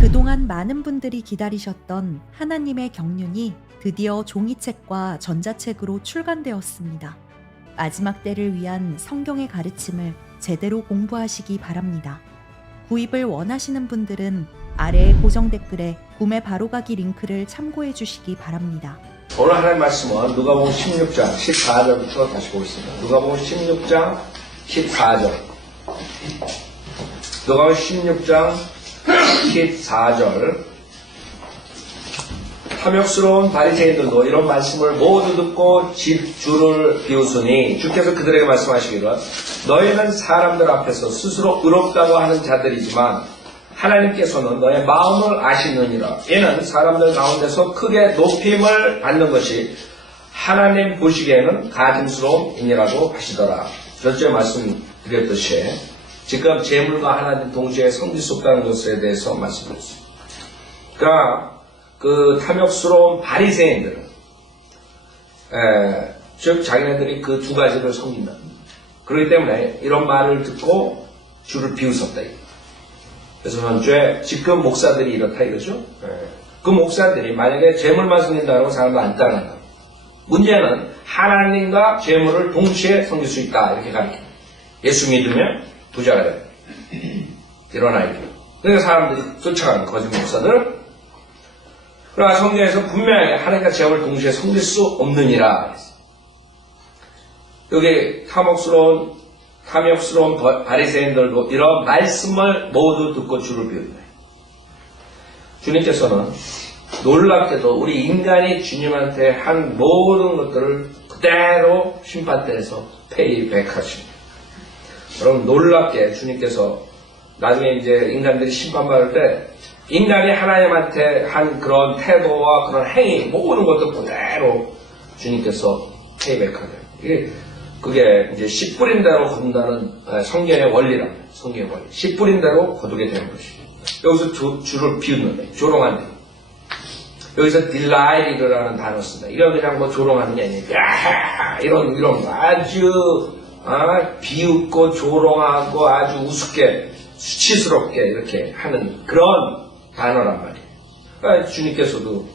그동안 많은 분들이 기다리셨던 하나님의 경륜이 드디어 종이책과 전자책으로 출간되었습니다. 마지막 때를 위한 성경의 가르침을 제대로 공부하시기 바랍니다. 구입을 원하시는 분들은 아래의 고정 댓글에 구매 바로가기 링크를 참고해 주시기 바랍니다. 오늘 하나님 말씀은 누가복음 16장 14절부터 다시 보겠습니다. 누가복음 16장 14절. 누가복음 16장 14절. 탐욕스러운 바리새인들도 이런 말씀을 모두 듣고 주를 비웃으니 주께서 그들에게 말씀하시기를 너희는 사람들 앞에서 스스로 의롭다고 하는 자들이지만 하나님께서는 너의 마음을 아시느니라. 이는 사람들 가운데서 크게 높임을 받는 것이 하나님 보시기에는 가증스러움이니라고 하시더라. 전주에 말씀드렸듯이 지금 재물과 하나님 동시에 섬길 수 없다는 것에 대해서 말씀드렸습니다. 그러니까 그 탐욕스러운 바리새인들은 즉 자기네들이 그 두 가지를 섬긴다. 그렇기 때문에 이런 말을 듣고 주를 비웃었다. 그래서 현재 지금 목사들이 이렇다 이거죠. 그 목사들이 만약에 재물만 섬긴다고 사람도 안 따른다. 문제는 하나님과 재물을 동시에 섬길 수 있다 이렇게 가르칩니다. 예수 믿으면 부자가 됩니다. 이런 아이디어. 그러니까 사람들이 쫓아가는 거짓 목사들. 그러나 성경에서 분명하게 하나님과 재물을 동시에 섬길 수 없느니라. 여기 탐욕스러운 바리새인들도 이런 말씀을 모두 듣고 주를 비웃네. 주님께서는 놀랍게도 우리 인간이 주님한테 한 모든 것들을 그대로 심판대에서 페이백하십니다. 여러분 놀랍게 주님께서 나중에 이제 인간들이 심판받을 때 인간이 하나님한테 한 그런 태도와 그런 행위 모든 것도 그대로 주님께서 페이백하네요. 그게 이제 씨 뿌린 대로 거둔다는 성경의 원리랍니다. 성경의 원리. 씨 뿌린 대로 거두게 되는 것입니다. 여기서 주를 비웃는데 조롱한다. 여기서 딜라이트라는 단어 쓴다. 이건 그냥 뭐 조롱하는 게 아니에요. 야 이런 거 아주 비웃고 조롱하고 아주 우습게 수치스럽게 이렇게 하는 그런 단어란 말이에요. 그러니까 주님께서도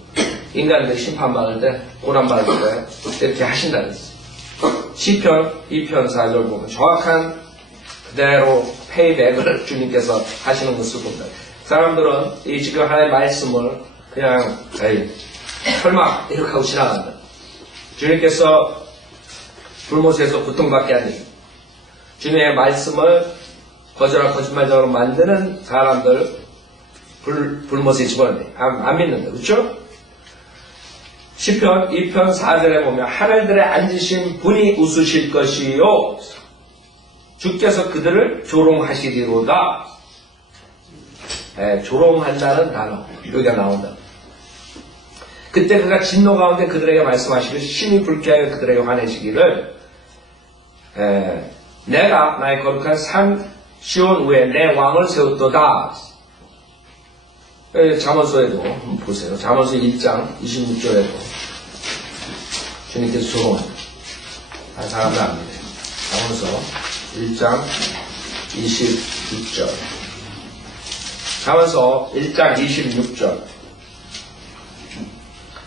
인간들 심판받을 때 고난받을 때 이렇게 하신다는 거예요. 시편 2편 4절 보면 정확한 그대로 페이백을 주님께서 하시는 것을 봅니다. 사람들은 이 지금 하나님의 말씀을 그냥 설마 이렇게 하고 지나간다. 주님께서 불못에서 고통받게 하니 주님의 말씀을 거절하고 거짓말적으로 만드는 사람들 불못에 집어넣네. 안 믿는다. 그렇죠? 시편 2편 4절에 보면 하늘들에 앉으신 분이 웃으실 것이요 주께서 그들을 조롱하시리로다. 조롱한다는 단어 여기가 나온다. 그때 그가 진노 가운데 그들에게 말씀하시기를 심히 불쾌하여 그들에게 화내시기를 내가 나의 거룩한 산 시온 위에 내 왕을 세웠도다. 잠언서에도 한번 보세요. 잠언서 1장 26절에도 주님께서 조롱합니다. 사람들 안 믿어요. 잠언서 1장 26절. 잠언서 1장 26절.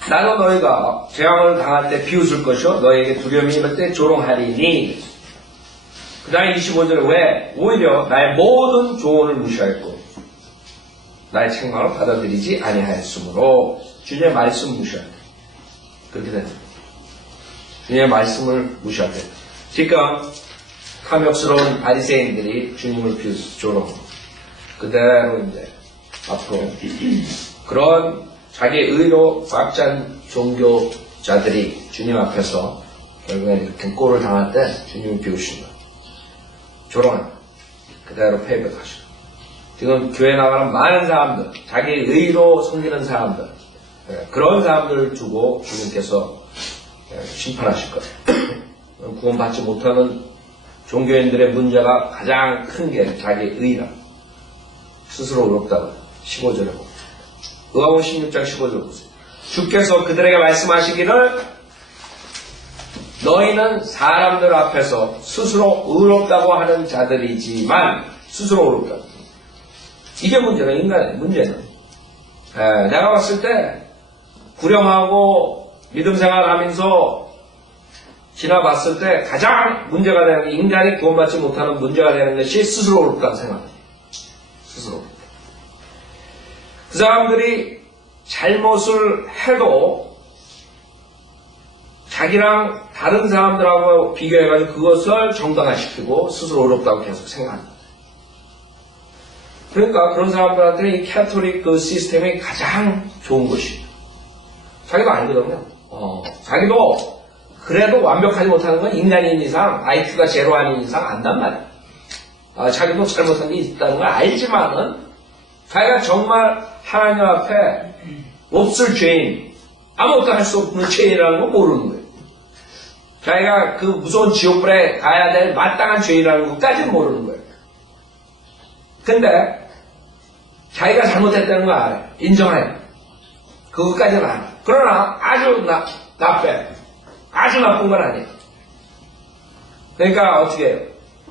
나도 너희가 재앙을 당할 때 비웃을 것이요 너희에게 두려움이 임할 때 조롱하리니. 그 다음에 25절에 왜? 오히려 나의 모든 조언을 무시하였고 나의 책망을 받아들이지 아니하였으므로 주님의 말씀 무시하다. 그렇게 됩니다. 주님의 말씀을 무시하다. 지금 탐욕스러운 바리새인들이 주님을 비웃어 조롱합니다. 그대로 이제 앞으로 그런 자기 의로 꽉 찬 종교자들이 주님 앞에서 결국엔 이렇게 꼴을 당할 때 주님을 비우신다. 조롱한다. 그대로 페이백하시다. 지금 교회 나가는 많은 사람들, 자기 의로 섬기는 사람들, 그런 사람들을 두고 주님께서 심판하실 거예요. 구원받지 못하는 종교인들의 문제가 가장 큰 게 자기 의라. 스스로 의롭다고 15절에 보면. 누가복음 16장 15절 보세요. 주께서 그들에게 말씀하시기를 너희는 사람들 앞에서 스스로 의롭다고 하는 자들이지만 스스로 의롭다. 이게 문제는 인간의 문제는 내가 봤을 때 구령하고 믿음 생활하면서 지나봤을 때 가장 문제가 되는 게 인간이 구원받지 못하는 문제가 되는 것이 스스로 어렵다고 생각합니다. 스스로. 그 사람들이 잘못을 해도 자기랑 다른 사람들하고 비교해가지고 그것을 정당화시키고 스스로 어렵다고 계속 생각합니다. 그러니까 그런 사람들한테 이 캐톨릭 그 시스템이 가장 좋은 것입니다. 자기도 알거든요. 자기도 그래도 완벽하지 못하는 건 인간인 이상, IQ가 제로 아닌 이상 안단 말이야. 자기도 잘못한 게 있다는 걸 알지만은 자기가 정말 하나님 앞에 없을 죄인, 아무것도 할 수 없는 죄인이라는 걸 모르는 거예요. 자기가 그 무서운 지옥불에 가야 될 마땅한 죄인이라는 것까지는 모르는 거예요. 근데 자기가 잘못했다는 걸 알아요. 인정해요. 그것까지는 알아요. 그러나 아주 나빠요. 아주 나쁜 건 아니에요. 그러니까 어떻게 해요?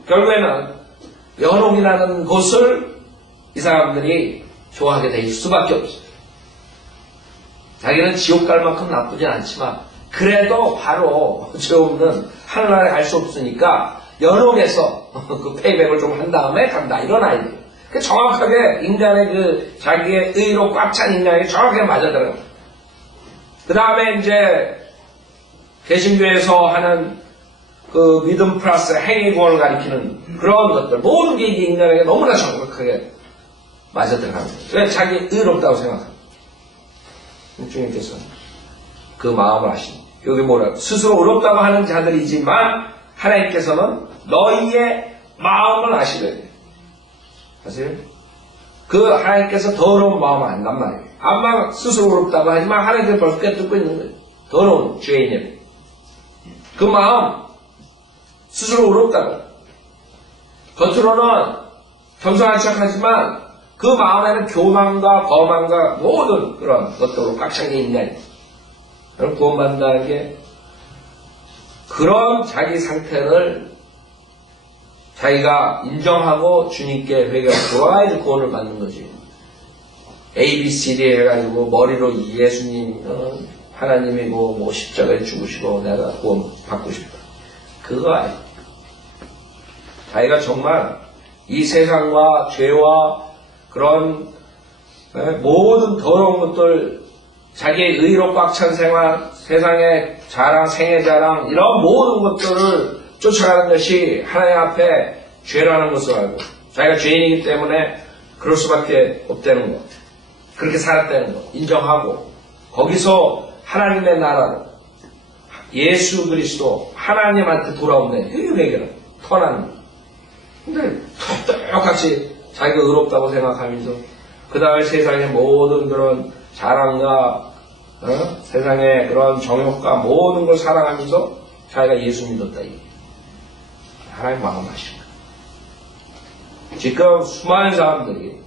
결국에는 연옥이라는 것을 이 사람들이 좋아하게 될 수밖에 없어요. 자기는 지옥 갈 만큼 나쁘진 않지만 그래도 바로 죄 없는 하늘나라에 갈 수 없으니까 연옥에서 그 페이백을 좀 한 다음에 간다. 이런 아이디어예요. 정확하게 인간의 그 자기의 의로 꽉 찬 인간에게 정확하게 맞아들어요. 그 다음에 이제 개신교에서 하는 그 믿음 플러스 행위 구원을 가리키는 그런 것들 모든 게 이게 인간에게 너무나 정확하게 맞아들어가는 거예요. 왜? 자기 의롭다고 생각합니다. 주님께서는 그 마음을 하십니다. 여기 뭐라고? 스스로 의롭다고 하는 자들이지만 하나님께서는 너희의 마음을 아시거든요. 아세요? 그 하나님께서 더러운 마음을 안단 말이에요. 암만 스스로 의롭다고 하지만 하나님께서 벌써 꿰뚫고 있는 거예요. 더러운 죄인이에요. 그 마음 스스로 의롭다고 겉으로는 겸손한 척하지만 그 마음에는 교만과 거만과 모든 그런 것들로 꽉 찬 게 인간이에요. 그럼 구원받는다는 게 그런 자기 상태를 자기가 인정하고 주님께 회개하고 돌아와야지 구원을 받는 거지. A, B, C, D 해가지고 머리로 예수님 하나님이고 뭐 십자가에 죽으시고 내가 구원 받고 싶다. 그거 아니에요. 자기가 정말 이 세상과 죄와 그런 모든 더러운 것들 자기의 의로 꽉 찬 생활, 세상의 자랑, 생애 자랑 이런 모든 것들을 쫓아가는 것이 하나님 앞에 죄라는 것을 알고 자기가 죄인이기 때문에 그럴 수밖에 없다는 것, 그렇게 살았다는 것 인정하고 거기서 하나님의 나라로 예수 그리스도 하나님한테 돌아오는 이게 회개는 터나는 거예요. 근데 똑같이 자기가 의롭다고 생각하면서 그 다음에 세상의 모든 그런 자랑과 세상의 그런 정욕과 모든 걸 사랑하면서 자기가 예수 믿었다. 하나님 마음 아십니까? 지금 수많은 사람들이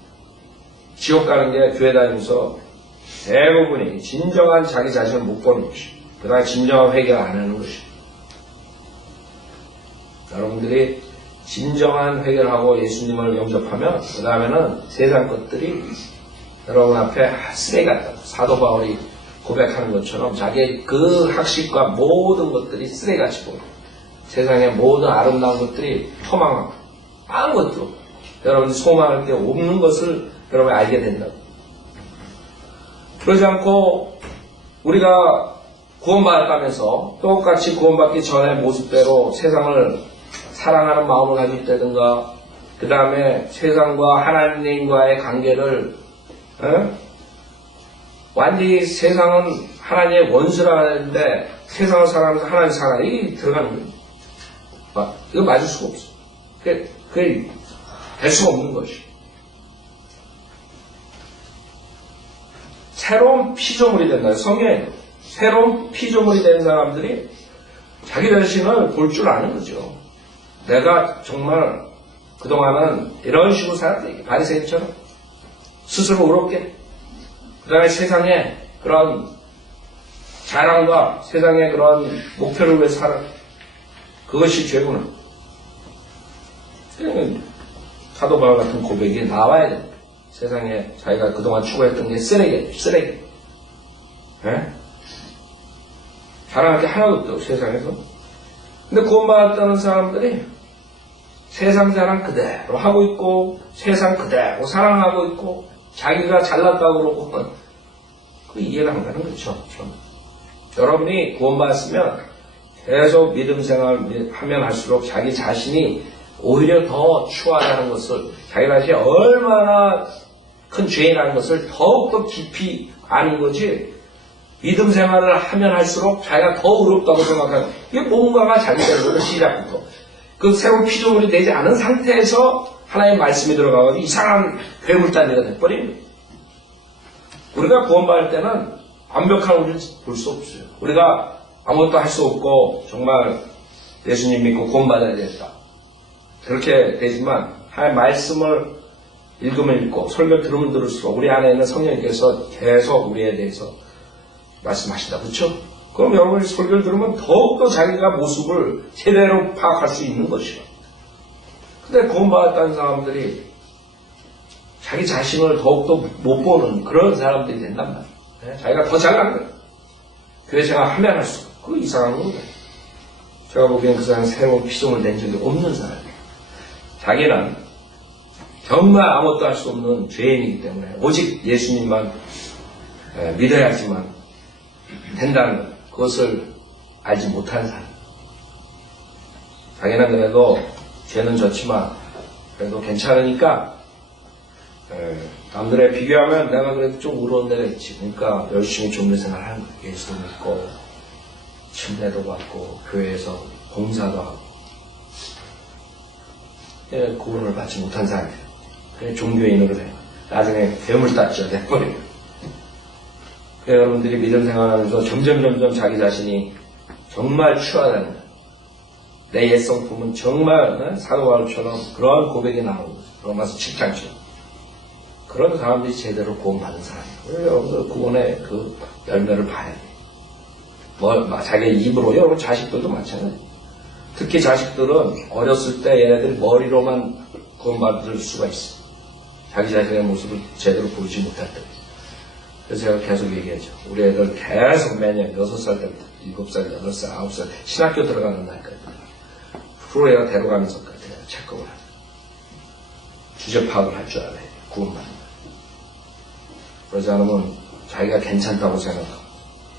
지옥 가는 게 교회 다니면서 대부분이 진정한 자기 자신을 못 보는 것이 그 다음에 진정한 회개를 안 하는 것이 여러분들이 진정한 회개를 하고 예수님을 영접하면 그 다음에는 세상 것들이 여러분 앞에 쓰레기 같다. 사도 바울이 고백하는 것처럼 자기의 그 학식과 모든 것들이 쓰레기같이 보여. 세상의 모든 아름다운 것들이 허망하고 아무것도 여러분이 소망할 게 없는 것을 여러분이 알게 된다고. 그러지 않고 우리가 구원받았다면서 똑같이 구원받기 전의 모습대로 세상을 사랑하는 마음을 가지고 있다든가 그 다음에 세상과 하나님과의 관계를 완전히 세상은 하나님의 원수라 하는데 세상을 사랑하면서 하나님 사랑이 들어가는 거예요. 이거 맞을 수가 없어. 그게 될 수가 없는 것이. 새로운 피조물이 된다. 성경에 새로운 피조물이 된 사람들이 자기 자신을 볼 줄 아는 거죠. 내가 정말 그동안은 이런 식으로 살았다. 바리새인처럼 스스로 의롭게 그 다음에 세상에 그런 자랑과 세상의 그런 목표를 위해 살아. 그것이 죄구나. 사도 바울 같은 고백이 나와야 돼. 세상에 자기가 그동안 추구했던 게 쓰레기. 예? 자랑할 게 하나도 없다고, 세상에서. 근데 구원받았다는 사람들이 세상 자랑 그대로 하고 있고, 세상 그대로 사랑하고 있고, 자기가 잘났다고 그러고, 그 이해가 안 가는 거죠. 여러분이 구원받았으면 계속 믿음 생활 하면 할수록 자기 자신이 오히려 더 추하다는 것을, 자기가 자신이 얼마나 큰 죄인이라는 것을 더욱더 깊이 아는 거지, 믿음 생활을 하면 할수록 자기가 더 어렵다고 생각하는, 이게 뭔가가 잘못된 거예요, 시작부터. 그 새로운 피조물이 되지 않은 상태에서 하나님의 말씀이 들어가가지고 이상한 괴물단지가 돼버립니다. 우리가 구원받을 때는 완벽한 우리를 볼 수 없어요. 우리가 아무것도 할 수 없고 정말 예수님 믿고 구원받아야 되겠다. 그렇게 되지만 하나님의 말씀을 읽으면 읽고 설교 들으면 들을수록 우리 안에 있는 성령님께서 계속 우리에 대해서 말씀하신다. 그렇죠? 그럼 여러분이 설교를 들으면 더욱더 자기가 모습을 제대로 파악할 수 있는 것이요. 근데 구원받았다는 사람들이 자기 자신을 더욱더 못 보는 그런 사람들이 된단 말이에요. 자기가 더 잘난 거예요. 교회 생활하면 할수록. 그거 이상한 겁니다. 제가 보기엔 그 사람은 새로운 피조물 된 적이 없는 사람이에요. 자기는 정말 아무것도 할 수 없는 죄인이기 때문에 오직 예수님만 믿어야지만 된다는 것, 그것을 알지 못하는 사람. 자기는 그래도 죄는 졌지만 그래도 괜찮으니까 남들에 비교하면 내가 그래도 좀 의로운 데가 있지. 그러니까 열심히 종교생활 하는 거예요. 예수 믿고 침례도 받고 교회에서 봉사도 하고 구원을 받지 못한 사람이에요. 그냥 종교인으로 돼요. 나중에 괴물단지가 돼버려요. 그래서 여러분들이 믿음 생활하면서 점점 자기 자신이 정말 추하다는 거예요. 내 옛성품은 정말 사도 바울처럼 그런 고백이 나오고 로마서 7장처럼 그런 사람들이 제대로 구원받은 사람이에요. 여러분들 구원의 그 열매를 봐야 돼요. 자기 입으로, 여러분 자식들도 마찬가지예요. 특히 자식들은 어렸을 때 얘네들이 머리로만 구원받을 수가 있어요. 자기 자신의 모습을 제대로 보지 못할 때. 그래서 제가 계속 얘기하죠. 우리 애들 계속 매년 6살 때부터 7살, 8살, 9살 신학교 들어가는 날까지 프로에가 데려가면서까지 체크를 하죠. 주제 파악을 할 줄 알아야 돼요. 구원받는 거. 그러지 않으면 자기가 괜찮다고 생각하고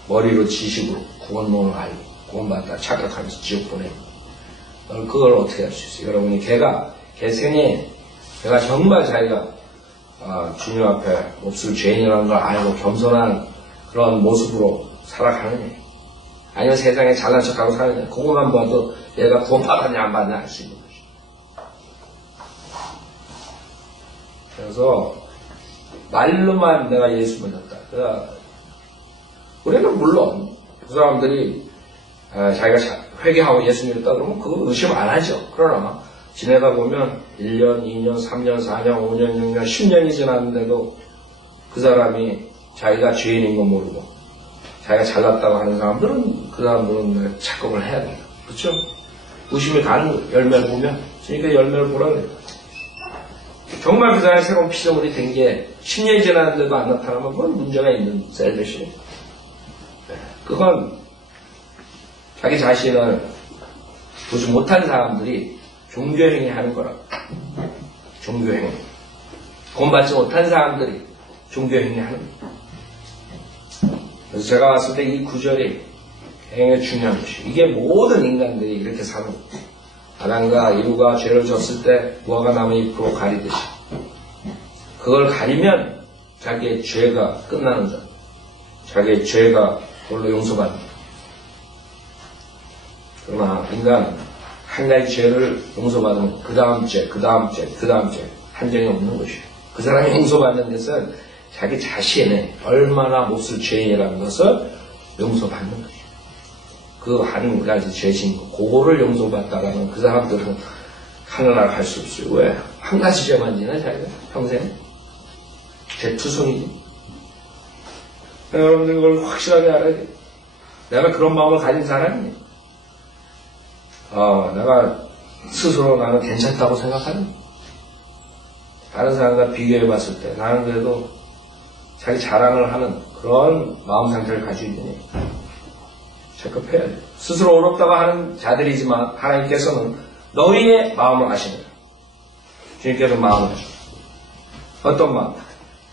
머리로 지식으로 구원론을 알고 구원받다 착각하면서 지옥 보내고 그걸 어떻게 할 수 있어요? 여러분이 걔 생에 걔가 정말 자기가 주님 앞에 몹쓸 죄인이라는 걸 알고 겸손한 그런 모습으로 살아가느냐, 아니면 세상에 잘난 척하고 사느냐, 그것만 봐도 얘가 구원받았냐 안 받냐 알 수 있는 것이죠. 그래서 말로만 내가 예수 믿었다. 우리는 물론 그 사람들이 자기가 회개하고 예수 믿었다 그러면 그거 의심 안 하죠. 그러나 지내다 보면 1년, 2년, 3년, 4년, 5년, 6년, 10년이 지났는데도 그 사람이 자기가 죄인인 거 모르고 자기가 잘났다고 하는 사람들은 그 사람들은 착각을 해야 돼요. 그렇죠? 의심이 가는 열매를 보면 그러니까 열매를 보라 그래요. 정말 그 사람이 새로운 피조물이 된 게 10년이 지났는데도 안 나타나면 그건 문제가 있는 셀것이에요. 그건 자기 자신을 보지 못한 사람들이 종교행위 하는 거라고. 종교행위. 구원받지 못한 사람들이 종교행위 하는 거예요. 그래서 제가 봤을 때 이 구절이 굉장히 중요한 것이에요. 이게 모든 인간들이 이렇게 사는 거예요. 아담과 이브가 죄를 졌을 때 무화과 나무 잎으로 가리듯이 그걸 가리면 자기의 죄가 끝나는 것, 자기의 죄가 그걸로 용서받는 것. 그러나 인간은 한 가지 죄를 용서받으면 그 다음 죄, 그 다음 죄, 그 다음 죄 한정이 없는 것이에요. 그 사람이 용서받는 것은 자기 자신의 얼마나 몹쓸 죄인이라는 것을 용서받는 것이에요. 그 한 가지 죄진 거, 그거를 용서받다가는 그 사람들은 하늘나라 갈 수 없어요. 왜? 한 가지 죄만 지나 자기가 평생 죄투성이지. 여러분들 이걸 확실하게 알아야 돼요. 내가 그런 마음을 가진 사람이에요. 내가 스스로 나는 괜찮다고 생각하는. 다른 사람과 비교해 봤을 때 나는 그래도 자기 자랑을 하는 그런 마음 상태를 가지고 있느니 체크해야 돼. 스스로 어렵다고 하는 자들이지만 하나님께서는 너희의 마음을 아시느라. 주님께서 마음을 아시느라. 어떤 마음?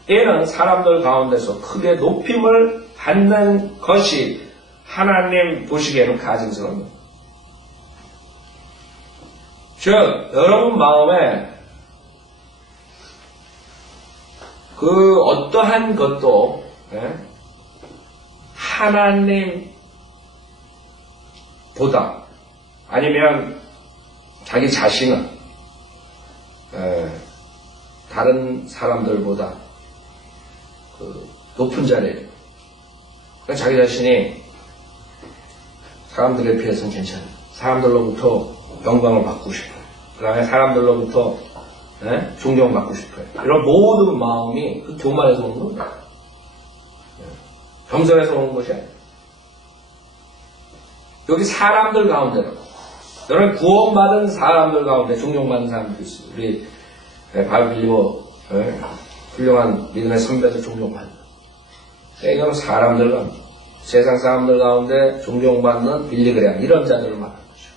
얘는 사람들 가운데서 크게 높임을 받는 것이 하나님 보시기에는 가증스러운 겁니다. 즉, 여러분 마음에 그 어떠한 것도 하나님보다 아니면 자기 자신은 다른 사람들보다 그 높은 자리에 그러니까 자기 자신이 사람들에 비해서는 괜찮아요. 사람들로부터 영광을 받고 싶어요. 그 다음에 사람들로부터 존경받고 싶어요. 이런 모든 마음이 그 교만에서 오는 거예요. 겸손에서 오는 것이 아니에요. 여기 사람들 가운데로 여러분 구원받은 사람들 가운데 존경받는 사람들이 있어요. 우리 바이블리버 훌륭한 믿음의 선배들 존경받는 이건 사람들 가운데 세상 사람들 가운데 존경받는 빌리그레암 이런 자들을 말하는 거죠.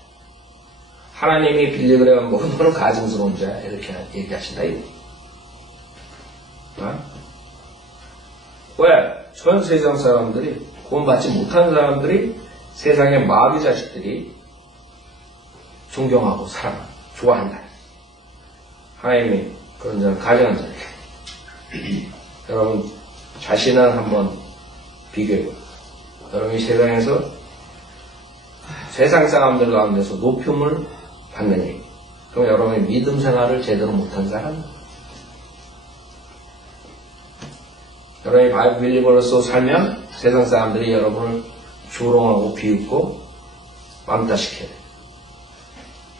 하나님이 빌리그레암 모든 거는 가증스러운 자야 이렇게 얘기하신다 이거. 왜? 전 세상 사람들이 구원받지 못한 사람들이 세상의 마귀 자식들이 존경하고 사랑하고 좋아한다. 하나님이 그런 자는 가증한 자예요. 여러분 자신을 한번 비교해보세요. 여러분이 세상에서 세상 사람들 가운데서 높임을 받는 얘기. 그럼 여러분이 믿음 생활을 제대로 못한 사람. 여러분이 바이블 빌리버로서 살면 세상 사람들이 여러분을 조롱하고 비웃고 왕따시켜야 돼요.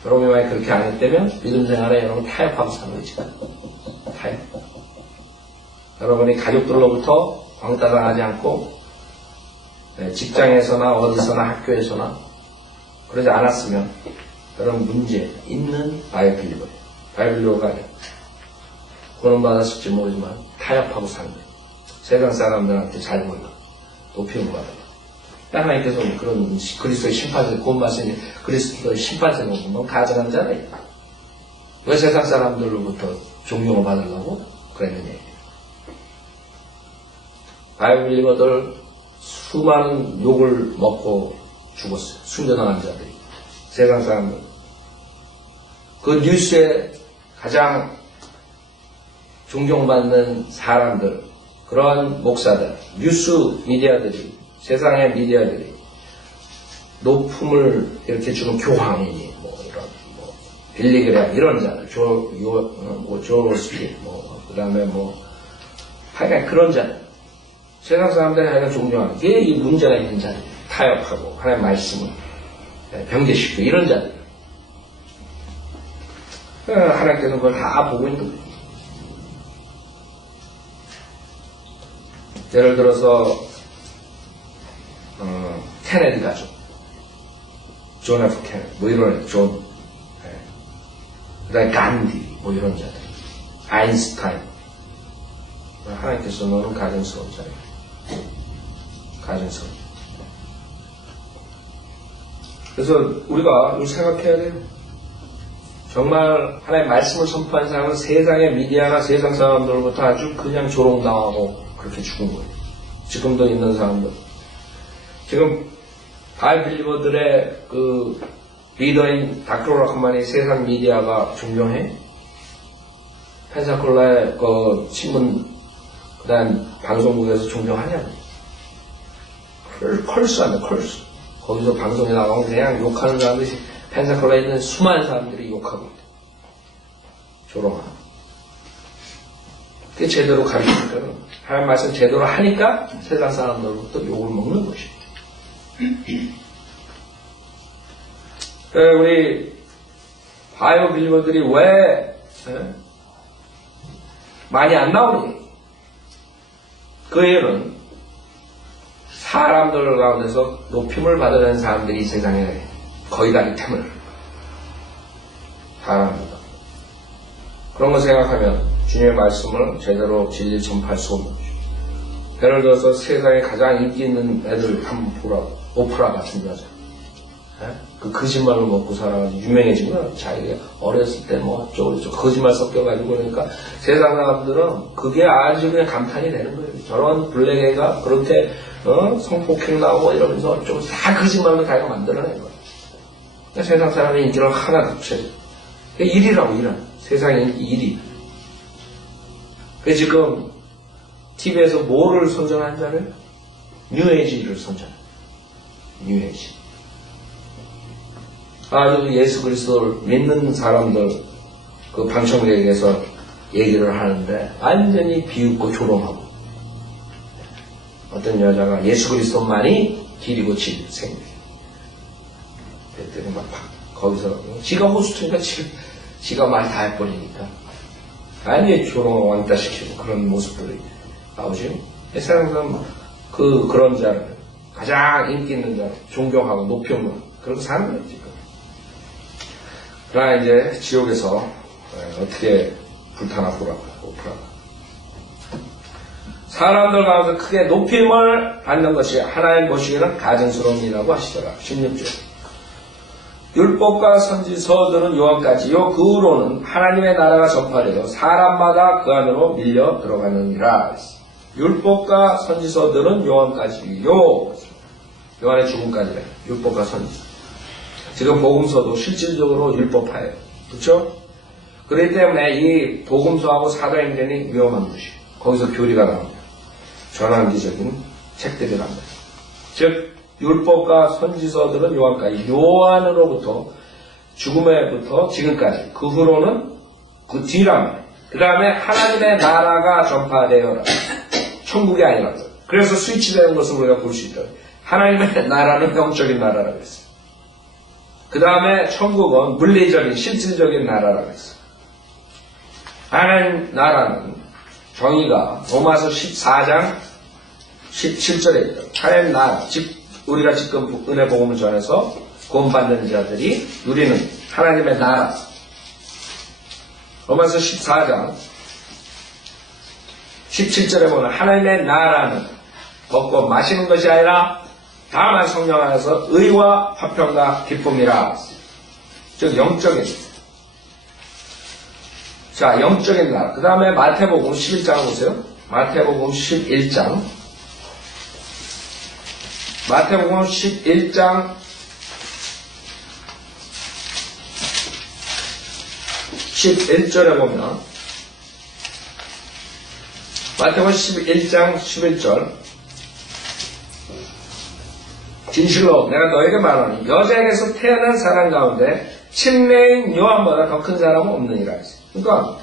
여러분이 만약 그렇게 안 했다면 믿음 생활에 여러분 타협하고 사는 거지. 타협. 여러분이 가족들로부터 왕따당하지 않고 직장에서나 어디서나 학교에서나 그러지 않았으면 여러분 문제 있는 바이블리버예요. 바이블리버가 아니에요. 구원 받았을지 모르지만 타협하고 사는 거예요. 세상 사람들한테 잘 보이고 높임을 받아요. 하나님께서 그런 그리스도의 심판세 구원 받으니 그리스도의 심판세 놓으면 가증한 자네. 왜 세상 사람들로부터 존경을 받으려고 그랬느냐. 바이블리버들 수많은 욕을 먹고 죽었어요. 숨겨나간 자들이. 세상 사람들. 그 뉴스에 가장 존경받는 사람들, 그러한 목사들, 뉴스 미디어들이, 세상의 미디어들이 높음을 이렇게 주는 교황이니, 이런, 빌리그레암, 이런 자들, 조로스피, 그 다음에 하여간 그런 자들. 세상 사람들이 하여간 존경하는 게 이 문제가 있는 자들, 타협하고 하나님의 말씀을 변개시키고 이런 자들. 하나님께서는 그걸 다 보고 있는 거예요. 예를 들어서 케네디 가족, 존 F 케네디, 이런 존, 그다음에 간디, 이런 자들, 아인슈타인. 하나님께서 너는 가증스러운 자야. 가증스러운. 그래서 우리가 이걸 생각해야 돼요. 정말 하나님의 말씀을 선포한 사람은 세상의 미디어나 세상 사람들로부터 아주 그냥 조롱당하고 그렇게 죽은 거예요. 지금도 있는 사람들. 지금 바이블리버들의 그 리더인 닥터 라크만이 세상 미디어가 존경해? 펜사콜라의 그 신문, 그 다음 방송국에서 존경하냐고. 컬스하네, 컬스. 거기서 방송에 나가면 그냥 욕하는 사람들이 펜사콜라에 있는 수많은 사람들이 욕하고 있다. 조롱하고. 그게 제대로 가르치니까 하나님 말씀 제대로 하니까 세상 사람들로부터 욕을 먹는 것입니다. 우리 바이오 빌리버들이 왜 많이 안 나오니? 그 이유는 사람들 가운데서 높임을 받으려는 사람들이 이 세상에 거의 다기 때문에 사람입니다. 그런 거 생각하면 주님의 말씀을 제대로 진리 전파할 수 없는 거죠. 예를 들어서 세상에 가장 인기 있는 애들 한번 보라고. 오프라 같은 여자. 그 거짓말로 먹고 살아가지고 유명해지면 자기가 어렸을 때 뭐 어쩌고저쩌고 거짓말 섞여가지고 그러니까 세상 사람들은 그게 아주 그냥 감탄이 되는 거예요. 저런 블랙애가 그렇게 성폭행 나오고 이러면서 어쩌고 다 거짓말로 자기가 만들어낸 거예요. 그러니까 세상 사람의 인기를 하나 붙여요. 일이라고 일은 세상의 일이. 그래서 지금 TV에서 뭐를 선전하는 줄 알아요? 뉴에이지를 선전해요. 뉴에이지. 아주 예수 그리스도를 믿는 사람들 그 방청객에서 얘기를 하는데 완전히 비웃고 조롱하고 어떤 여자가 예수 그리스도만이 길이고 생명. 그랬더니 막 거기서 지가 호수트니까 지가 말 다 해버리니까 완전히 조롱을 왕따시키고 그런 모습들이 나오죠. 세상에서는 그런 자를 가장 인기 있는 자를 존경하고 높여놓은 그런 사는 거예요 지금. 그러나 이제 지옥에서 어떻게 불타나 보라고 사람들 가운데 크게 높임을 받는 것이 하나님 보시기에는 가증스러움이라고 하시더라. 16절. 율법과 선지서들은 요한까지 요 그 후로는 하나님의 나라가 전파되어 사람마다 그 안으로 밀려 들어가느니라. 율법과 선지서들은 요한까지 요한의 죽음까지래. 율법과 선지서. 지금 복음서도 실질적으로 율법화예요. 그렇죠? 그렇기 때문에 이 복음서하고 사도행전이 위험한 것이에요. 거기서 교리가 나옵니다. 전환기적인 책들이 나옵니다. 즉 율법과 선지서들은 요한까지 요한으로부터 죽음에부터 지금까지 그 후로는 그 뒤라면 그 다음에 하나님의 나라가 전파되어라. 천국이 아니라 그래서 스위치되는 것을 우리가 볼 수 있다. 하나님의 나라는 영적인 나라라고 했어요. 그 다음에 천국은 물리적인 실질적인 나라라고 했어요. 하나님 나라는 정의가 로마서 14장 17절에 있다. 하나님 나라, 즉 우리가 지금 은혜 복음을 전해서 구원받는 자들이 누리는 하나님의 나라. 로마서 14장 17절에 보면 하나님의 나라는 먹고 마시는 것이 아니라 다만 성령 안에서 의와 화평과 기쁨이라. 즉 영적인. 자, 영적인 나라. 그 다음에 마태복음 11장 보세요. 마태복음 11장. 마태복음 11장 11절에 보면 마태복음 11장 11절 진실로 내가 너에게 말하니 여자에게서 태어난 사람 가운데 침례인 요한보다 더 큰 사람은 없느니라. 그러니까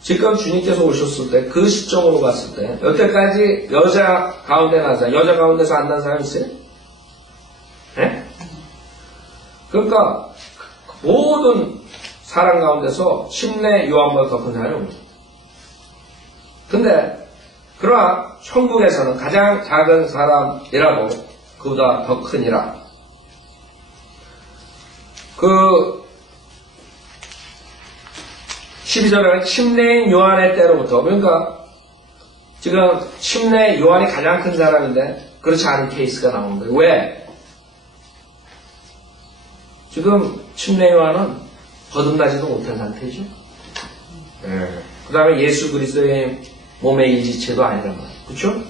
지금 주님께서 오셨을 때 그 시점으로 봤을 때 여태까지 여자 가운데 난 사람, 여자 가운데서 안 난 사람 있어요? 네? 그러니까 모든 사람 가운데서 침례 요한보다 더 큰 사람이 없는. 근데 그러나 천국에서는 가장 작은 사람이라도 그보다 더 크니라. 그 12절에 침례인 요한의 때로부터 그러니까 지금 침례 요한이 가장 큰 사람인데 그렇지 않은 케이스가 나오는 거예요. 왜? 지금 침례 요한은 거듭나지도 못한 상태죠. 그 다음에 예수 그리스도의 몸의 일지체도 아니란 말이에요. 그렇죠?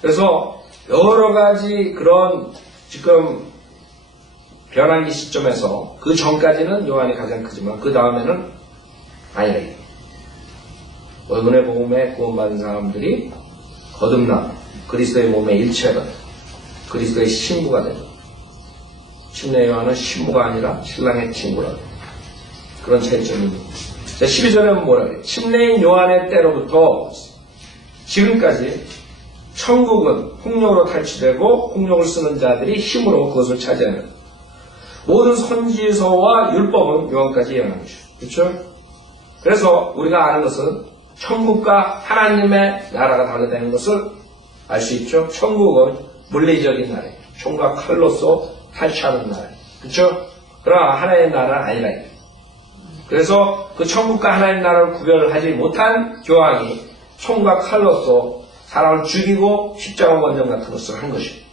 그래서 여러 가지 그런 지금 변환기 시점에서 그 전까지는 요한이 가장 크지만 그 다음에는 아니라 은혜 복음에 구원받은 사람들이 거듭나 그리스도의 몸의 일체가 되고 그리스도의 신부가 되고 침례 요한은 신부가 아니라 신랑의 친구라 그런 차이점입니다. 12절에는 뭐라 그래요? 침례인 요한의 때로부터 지금까지 천국은 폭력으로 탈취되고 폭력을 쓰는 자들이 힘으로 그것을 차지하는 모든 선지서와 율법은 요한까지 예언한 것이죠. 그렇죠? 그래서 우리가 아는 것은 천국과 하나님의 나라가 다르다는 것을 알 수 있죠. 천국은 물리적인 나라예요. 총과 칼로서 탈취하는 나라예요. 그렇죠? 그러나 하나님의 나라는 아니라. 그래서 그 천국과 하나님 나라를 구별하지 못한 교황이 총과 칼로서 사람을 죽이고 십자가 원정 같은 것을 한 것이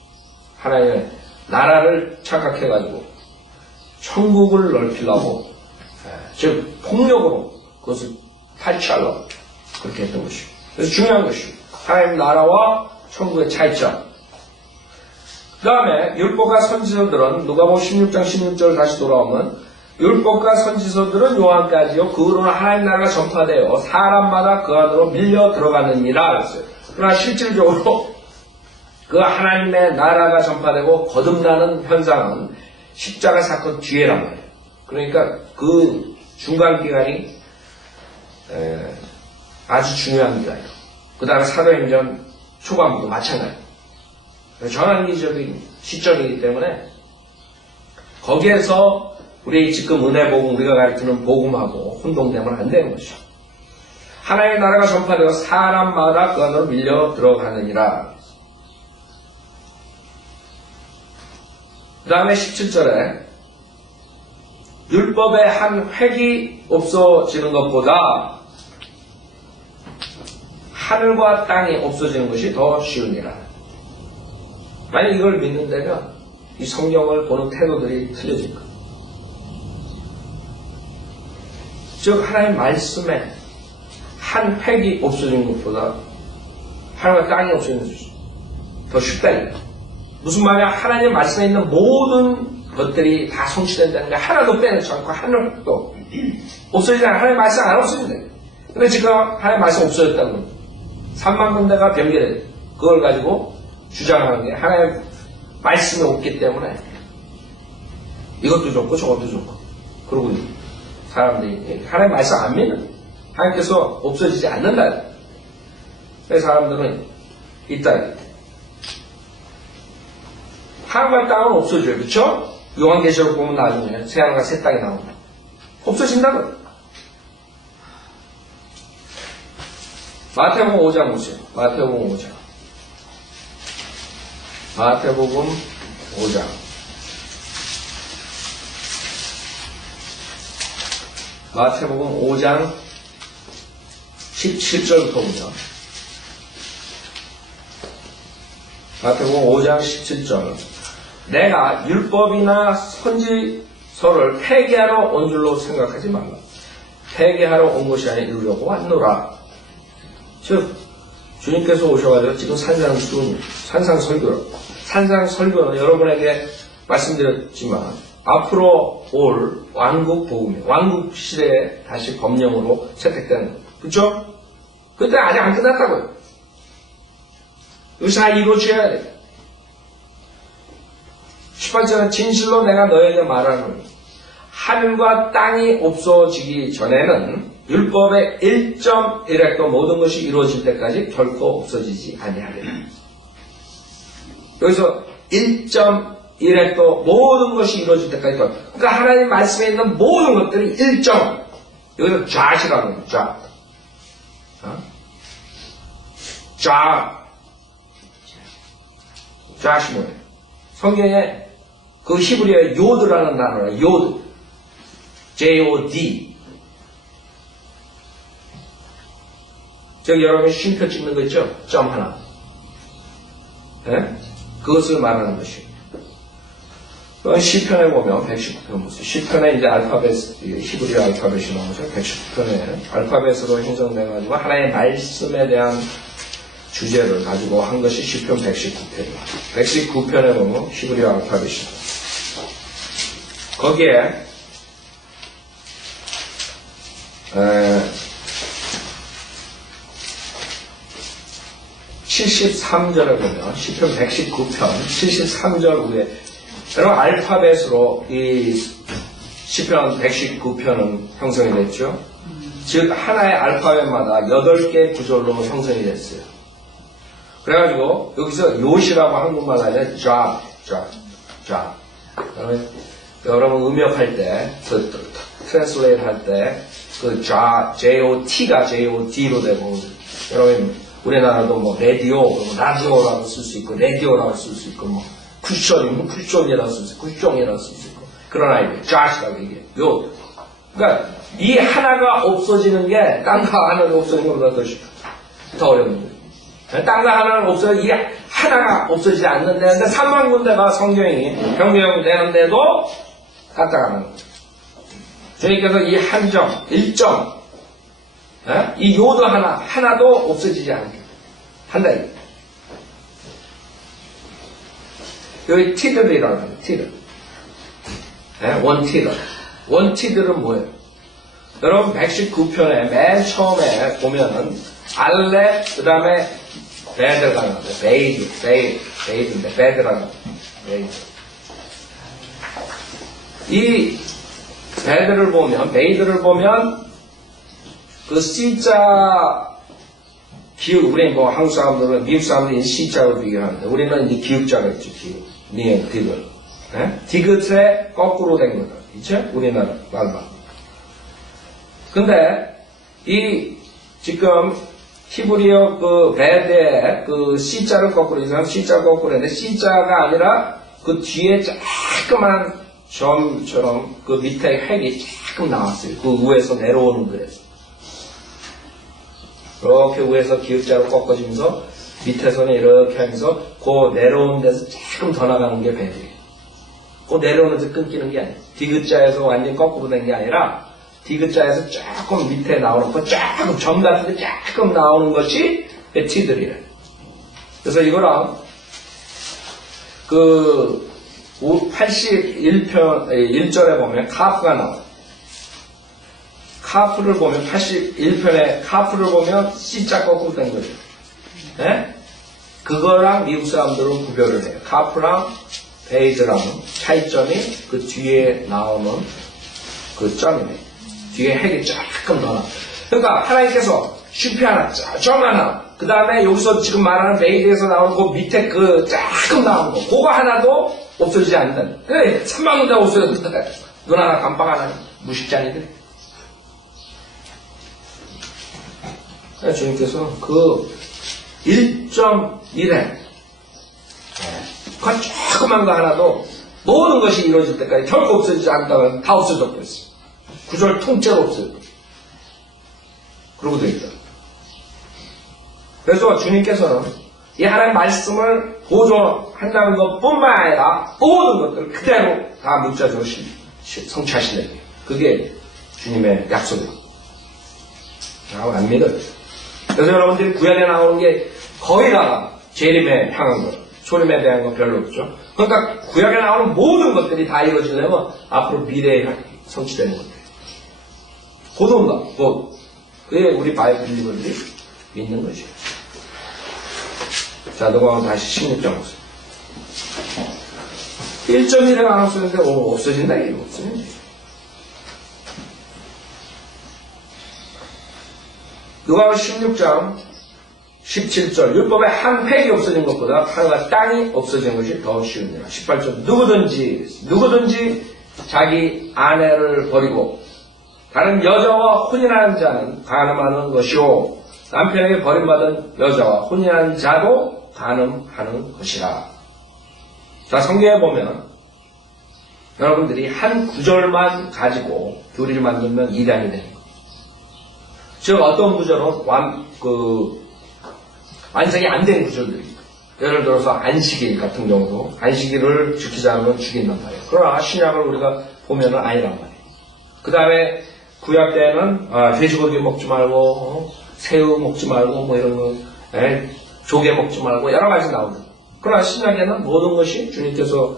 하나님의 나라를 착각해가지고 천국을 넓히려고 즉 폭력으로 그것을 탈취하려고 그렇게 했던 것이고 그래서 중요한 것이 하나님 나라와 천국의 차이점. 그 다음에 율법과 선지서들은 누가복음 16장 16절 다시 돌아오면 율법과 선지서들은 요한까지요 그 후로는 하나님 나라가 전파되어 사람마다 그 안으로 밀려 들어가느니라 그랬어요. 그러나 실질적으로 그 하나님의 나라가 전파되고 거듭나는 현상은 십자가 사건 뒤에란 말이에요. 그러니까 그 중간 기간이 아주 중요한 기간이에요. 그 다음에 사도행전 초반부도 마찬가지예요. 전환기적인 시점이기 때문에 거기에서 우리 지금 은혜복음 우리가 가르치는 복음하고 혼동되면 안 되는 것이죠. 하나님의 나라가 전파되어 사람마다 그 안으로 밀려 들어가느니라. 그 다음에 17절에 율법의 한 획이 없어지는 것보다 하늘과 땅이 없어지는 것이 더 쉬우니라. 만약 이걸 믿는다면 이 성경을 보는 태도들이 틀려질 거예요. 즉 하나님의 말씀에 한 획이 없어지는 것보다 하늘과 땅이 없어지는 것이 더 쉽다 이거예요. 무슨 말이야? 하나님의 말씀에 있는 모든 것들이 다 성취된다는 게 하나도 빼놓지 않고 하늘도 없어지지 않아요. 하나님의 말씀 안 없어진대. 근데 지금 하나님의 말씀 없어졌다는 겁니다. 3만 군데가 변개돼. 그걸 가지고 주장하는 게 하나님의 말씀이 없기 때문에 이것도 좋고 저것도 좋고 그러고 사람들이 하나님의 말씀 안 믿는 하나님께서 없어지지 않는다. 그래서 사람들은 있다. 하늘과 땅은 없어져요. 그렇죠? 요한계시록 보면 나중에 새하늘과 새 땅이 나옵니다. 없어진다고. 마태복음 5장 보세요. 마태복음 5장. 마태복음 5장. 마태복음 5장 17절부터 보면 마태복음 5장 17절 내가 율법이나 선지서를 폐기하러 온 줄로 생각하지 말라. 폐기하러 온 것이 아니라 이루려고 왔노라. 즉 주님께서 오셔가지고 지금 산상설교는 여러분에게 말씀드렸지만 앞으로 올 왕국 복음이 왕국 시대에 다시 법령으로 채택되는 거예요. 그렇죠? 그때 아직 안 끝났다고요. 여기서 다 이루어져야 돼요. 18절은 진실로 내가 너에게 말하노니 하늘과 땅이 없어지기 전에는 율법의 1.1획도 모든 것이 이루어질 때까지 결코 없어지지 아니하리라. 여기서 1.1획도 모든 것이 이루어질 때까지 그러니까 하나님 말씀에 있는 모든 것들이 1점 여기서 좌시라고 합니다. 좌시 뭐예요? 성경에 그 히브리어의 요드라는 단어라. 요드 J-O-D 저기 여러분이 쉼표 찍는 거 있죠? 점 하나. 네? 그것을 말하는 것이에요. 시편에 보면 119편 보세요. 시편에 이제 알파벳, 히브리 알파벳이 나오죠. 119편에 알파벳으로 형성돼가지고 하나의 말씀에 대한 주제를 가지고 한 것이 시편 119편이에요. 119편에 보면 히브리 알파벳이 나와요. 거기에 73절에 보면 시편 119편 73절 후에 여러분 알파벳으로 이 시편 119편은 형성이 됐죠. 즉 하나의 알파벳마다 8개 구절로 형성이 됐어요. 그래가지고 여기서 요시라고 한국말 하면 자. 여러분 음역할 때 트랜슬레이트 할 때 그 J-O-T가 J-O-D로 되고 여러분 우리나라도 뭐 라디오라고 쓸 수 있고 라디오라고 쓸 수 있고 뭐 쿠션이라고 쓸 수 있고 쿠션이라고 쓸 수 있고 그런 아이들 좌시라고 얘기해요. 그러니까 이 하나가 없어지는 게 땅과 하늘이 없어지는 것보다 더 어려운 거예요. 땅과 하늘은 없어져 이 하나가 없어지지 않는데 근데 3만 군데가 성경이 경고되는데도 갖다가 하는 거예요. 주님께서 이 한정, 일정, 이 요도 하나도 없어지지 않게 한다. 여기 티들이라고 해요. 티들. 원티들. 원티들은 뭐예요? 여러분 119편에 맨 처음에 보면은 알레 그 다음에 베드가 나와요. 베이드인데 베드라고 나와요. 베이드. 이 베드를 보면 베이드를 보면 그 C자 기역 우리 뭐 한국 사람들은 미국 사람들이 C자로 비교하는데 우리는 이제 기역자가 있죠. 기역. 니은 디귿. 디귿에 거꾸로 된 거다. 그렇죠? 우리나라 말만. 근데 이 지금 히브리어 그 베드에 그 C자를 거꾸로 이 사람 C자 거꾸로 했는데 C자가 아니라 그 뒤에 조그만 점처럼 그 밑에 핵이 조금 나왔어요. 그 위에서 내려오는 그래서. 이렇게 위에서 기역자로 꺾어지면서 밑에서는 이렇게 하면서 그 내려오는 데서 조금 더 나가는 게 베드예요. 그 내려오는 데서 끊기는 게 아니에요. 디귿자에서 완전히 거꾸로 된 게 아니라 디귿자에서 조금 밑에 나오는 거 조금 점 같은 데 조금 나오는 것이 티들이에요. 그래서 이거랑 그 81편 1절에 보면 카프가 나와요. 카프를 보면 81편에 카프를 보면 C자 거꾸로 된 거죠. 네? 그거랑 미국 사람들은 구별을 해요. 카프랑 베이드랑 차이점이 그 뒤에 나오는 그 점이에요. 뒤에 핵이 조금 더 나와요. 그러니까 하나님께서 슈피 하나, 점 하나, 그 다음에 여기서 지금 말하는 베이드에서 나오는 그 밑에 그 조금 나오는 거, 그거 하나도 없어지지 않는다. 그래, 3만 군데 없어졌다. 눈 하나, 깜빡 하나, 무식자니들. 주님께서 그 1.1에 그 조그만 거 하나도 모든 것이 이루어질 때까지 결코 없어지지 않다면 다 없어져 버렸어요. 구절 통째로 없어져 버렸어요. 그러고 돼 있다. 그래서 주님께서는 이 하나님의 말씀을 보존한다는 것뿐만 아니라 모든 것들을 그대로 다 문자적으로 성취하신다. 그게 주님의 약속이에요. 안 믿어요. 그래서 여러분들이 구약에 나오는 게 거의 다 재림에 향한 거, 초림에 대한 거 별로 없죠. 그러니까 구약에 나오는 모든 것들이 다 이루어지려면 앞으로 미래에 성취되는 것들. 고동가, 그게 우리 바이블리들이 믿는 거죠. 자, 넘어가면 다시 16장 보세요. 1.1에 안 없어졌는데 없어진다, 이거 없어진다. 누가복음 16장 17절 율법의 한 획이 없어진 것보다 하나가 땅이 없어진 것이 더 쉬우니라. 18절 누구든지 자기 아내를 버리고 다른 여자와 혼인하는 자는 간음하는 것이요 남편에게 버림받은 여자와 혼인하는 자도 간음하는 것이라. 자, 성경에 보면 여러분들이 한 구절만 가지고 교리를 만들면 이단이 됩니다. 즉 어떤 구절은 완성이 안 된 구절들이 있고 예를 들어서 안식일 같은 경우도 안식일을 지키지 않으면 죽인단 말이에요. 그러나 신약을 우리가 보면은 아니란 말이에요. 그 다음에 구약 때는 돼지고기 먹지 말고 새우 먹지 말고 뭐 이런 거 조개 먹지 말고 여러 가지 나오죠. 그러나 신약에는 모든 것이 주님께서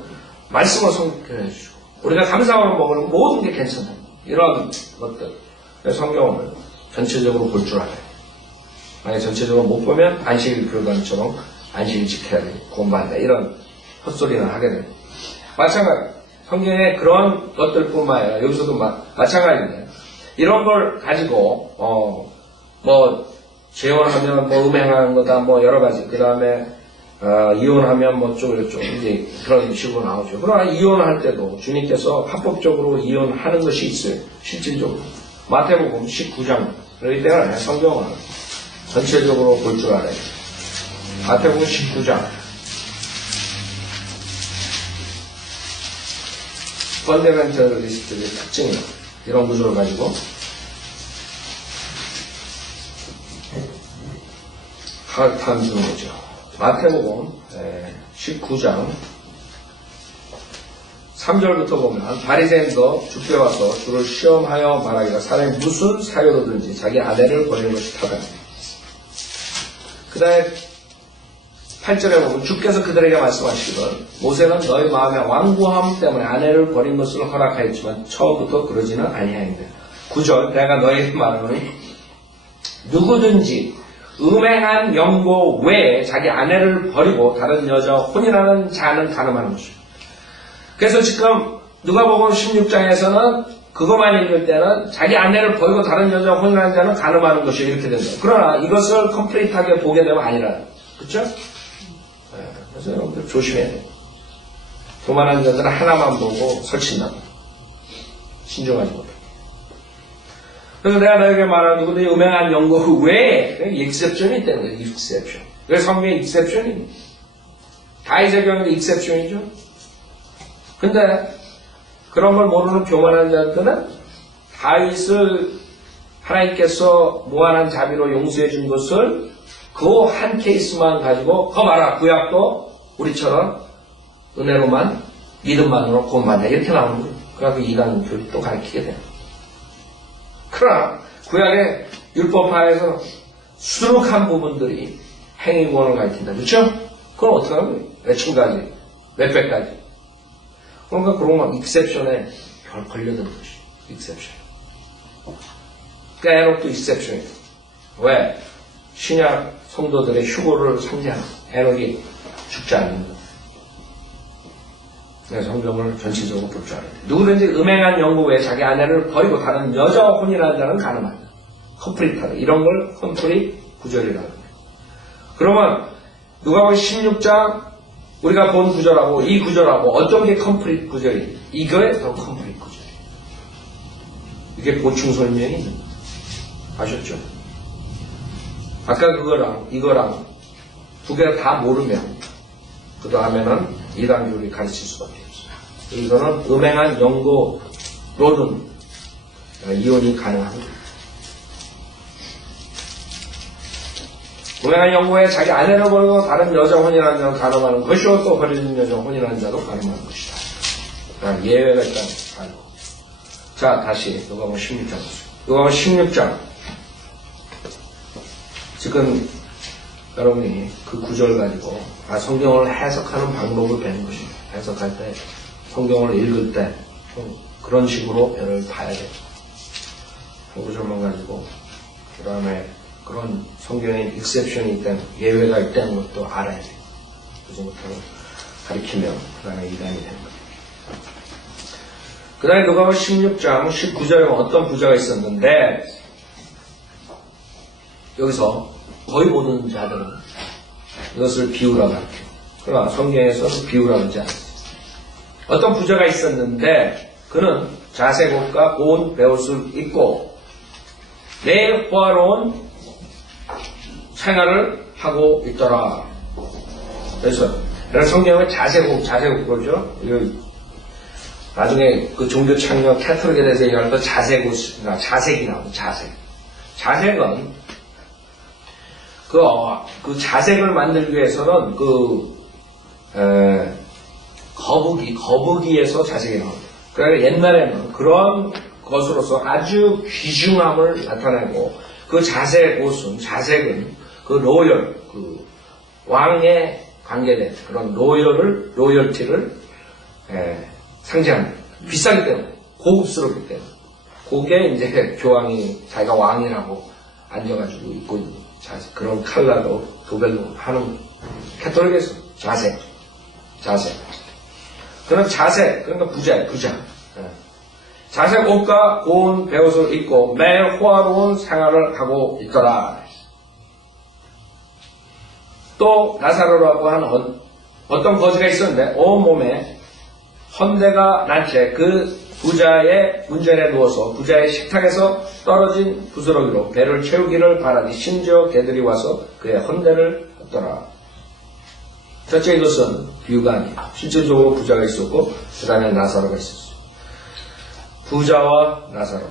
말씀을 성취해 주시고 우리가 감사함으로 먹으면 모든 게 괜찮다. 이런 것들. 성경을 전체적으로 볼 줄 알아요. 만약 전체적으로 못 보면 안식일 교단처럼 안식일 지켜야 돼. 공부한다. 이런 헛소리는 하게 됩니다. 마찬가지. 성경에 그런 것들뿐만 아니라 여기서도 마찬가지인데 이런 걸 가지고 재혼하면 음행하는 거다 여러 가지. 그 다음에 이혼하면 쪼그렸죠. 이제 그런 식으로 나오죠. 그러나 이혼할 때도 주님께서 합법적으로 이혼하는 것이 있어요. 실질적으로. 마태복음 19장. 그렇기 때문에 성경은 전체적으로 볼 줄 알아요. 마태복음 19장. 펀더멘털리스트의 특징이에요. 이런 구조를 가지고 하락한 주는 거죠. 마태복음 19장 3절부터 보면 바리새인도 주께 와서 주를 시험하여 말하기가 사람이 무슨 사유로든지 자기 아내를 버리는 것이 타다. 그 다음에 8절에 보면 주께서 그들에게 말씀하시기를 모세는 너희 마음의 완고함 때문에 아내를 버린 것을 허락하였지만 처음부터 그러지는 아니하였느니라. 9절 내가 너희에게 말하노니 누구든지 음행한 영고 외에 자기 아내를 버리고 다른 여자와 혼인하는 자는 간음하는 것입니다. 그래서 지금 누가복음 16장에서는 그것만 읽을 때는 자기 아내를 버리고 다른 여자와 혼인하는 자는 간음하는 것이 이렇게 된다. 그러나 이것을 컴플리트하게 보게 되면 아니라, 그렇죠? 그래서 여러분들 조심해야 돼요. 교만한 자들은 하나만 보고 설친다. 신중하지 못해. 그래서 내가 너에게 말하는 누구든지 음행한 영고 외에 익셉션이 있다는 거예요. 익셉션. 그래서 성경에 익셉션이 다윗의 경우는 익셉션이죠. 근데 그런 걸 모르는 교만한 자들은 다윗을 하나님께서 무한한 자비로 용서해 준 것을 그 한 케이스만 가지고 거 봐라 구약도 우리처럼 은혜로만 믿음만으로 구원받는다 이렇게 나오는 거예요. 그래서 이단교를 또 가르치게 돼요. 그러나 구약의 율법하에서 수룩한 부분들이 행위구원을 가르친다. 그렇죠? 그럼 어떻게 하는 거예요? 몇천 가지, 몇백 가지. 그러니까 그런 건 익셉션에 걸려든 것이 익셉션. 그러니까 에녹도 익셉션이에요. 왜? 신약 성도들의 휴고를 상징하는 에녹이 죽지 않는다. 그래서 성경을 전체적으로 볼 줄 알아야 돼. 누구든지 음행한 영고 외에 자기 아내를 버리고 다른 여자와 혼인하는 자는 가늠한다. 컴플리트하다. 이런 걸 컴플리트 구절이라고 합니다. 그러면 누가복음 16장 우리가 본 구절하고 이 구절하고 어떤 게 컴플리트 구절이? 이거에 더 컴플리트 구절이. 이게 보충 설명이 아셨죠? 아까 그거랑 이거랑 두 개를 다 모르면 그 다음에는 이단교리 가르칠 수밖에 없어요. 이거는 음행한 영고로는 이혼이 가능합니다. 음행한 영고에 자기 아내를 버리고 다른 여자 혼인하는 자는 간음하는 것이요 또 버리는 여자 혼인하는 자도 간음하는 것이다. 예외가 있다는 걸 알고. 자, 다시 누가복음 16장 보세요. 누가복음 16장. 지금 여러분이 그 구절 가지고 성경을 해석하는 방법을 배는 것입니다. 해석할 때, 성경을 읽을 때 그런 식으로 배를 봐야 돼요. 한 구절만 가지고 그 다음에 그런 성경에 익셉션이 있다는 예외가 있다는 것도 알아야 돼요. 그전부터 가르치면 그 다음에 이단이 되는 거예요. 그 다음에 누가복음 16장 19절에 어떤 부자가 있었는데 여기서 거의 모든 자들은 이것을 비유라고 할게요. 그러나 성경에서는 비유라고 하지 않아요. 어떤 부자가 있었는데 그는 자색 옷과 고운 베옷을 입고 매일 호화로운 생활을 하고 있더라. 그래서 성경에 자색 옷 그러죠. 나중에 그 종교 창녀 캐톨릭에 대해서 얘기할 때 자색 옷, 자색이 나오죠. 자색은 그 자색을 만들기 위해서는 거북이에서 자색이 나옵니다. 그러니까 옛날에는 그런 것으로서 아주 귀중함을 나타내고 그 자색은 그 로열, 그 왕에 관계된 그런 로열티를 상징합니다. 비싸기 때문에, 고급스럽기 때문에. 그게 이제 교황이 자기가 왕이라고 앉아가지고 입고 있는 그런 칼라로 도벨로 하는 캐톨릭에서 자색. 그런 자색, 그러니까 부자예요, 부자. 자색 옷과 고운 베옷을 입고 매일 호화로운 생활을 하고 있더라. 또 나사로라고 하는 어떤 거지가 있었는데 온 몸에 헌대가 난 채 그 부자의 문전에 누워서 부자의 식탁에서 떨어진 부스러기로 배를 채우기를 바라니 심지어 개들이 와서 그의 헌대를 헛더라. 첫째 이것은 비유가 아니에요. 실질적으로 부자가 있었고 그 다음에 나사로가 있었어요. 부자와 나사로.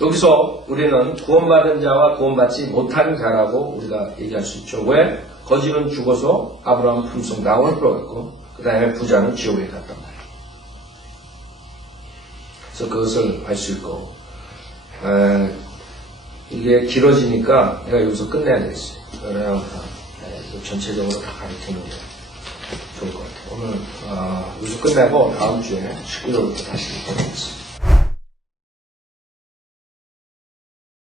여기서 우리는 구원받은 자와 구원받지 못한 자라고 우리가 얘기할 수 있죠. 왜? 거지는 죽어서 아브라함 품성 나원으로 들어갔고 그 다음에 부자는 지옥에 갔단 말이에요. 그래서 그것을 알 수 있고 이게 길어지니까 내가 여기서 끝내야 되겠어요. 그냥 전체적으로 다 가르치는 게 좋을 것 같아요. 오늘 여기서 끝내고 다음 주에 19절부터 다시 보겠습니다.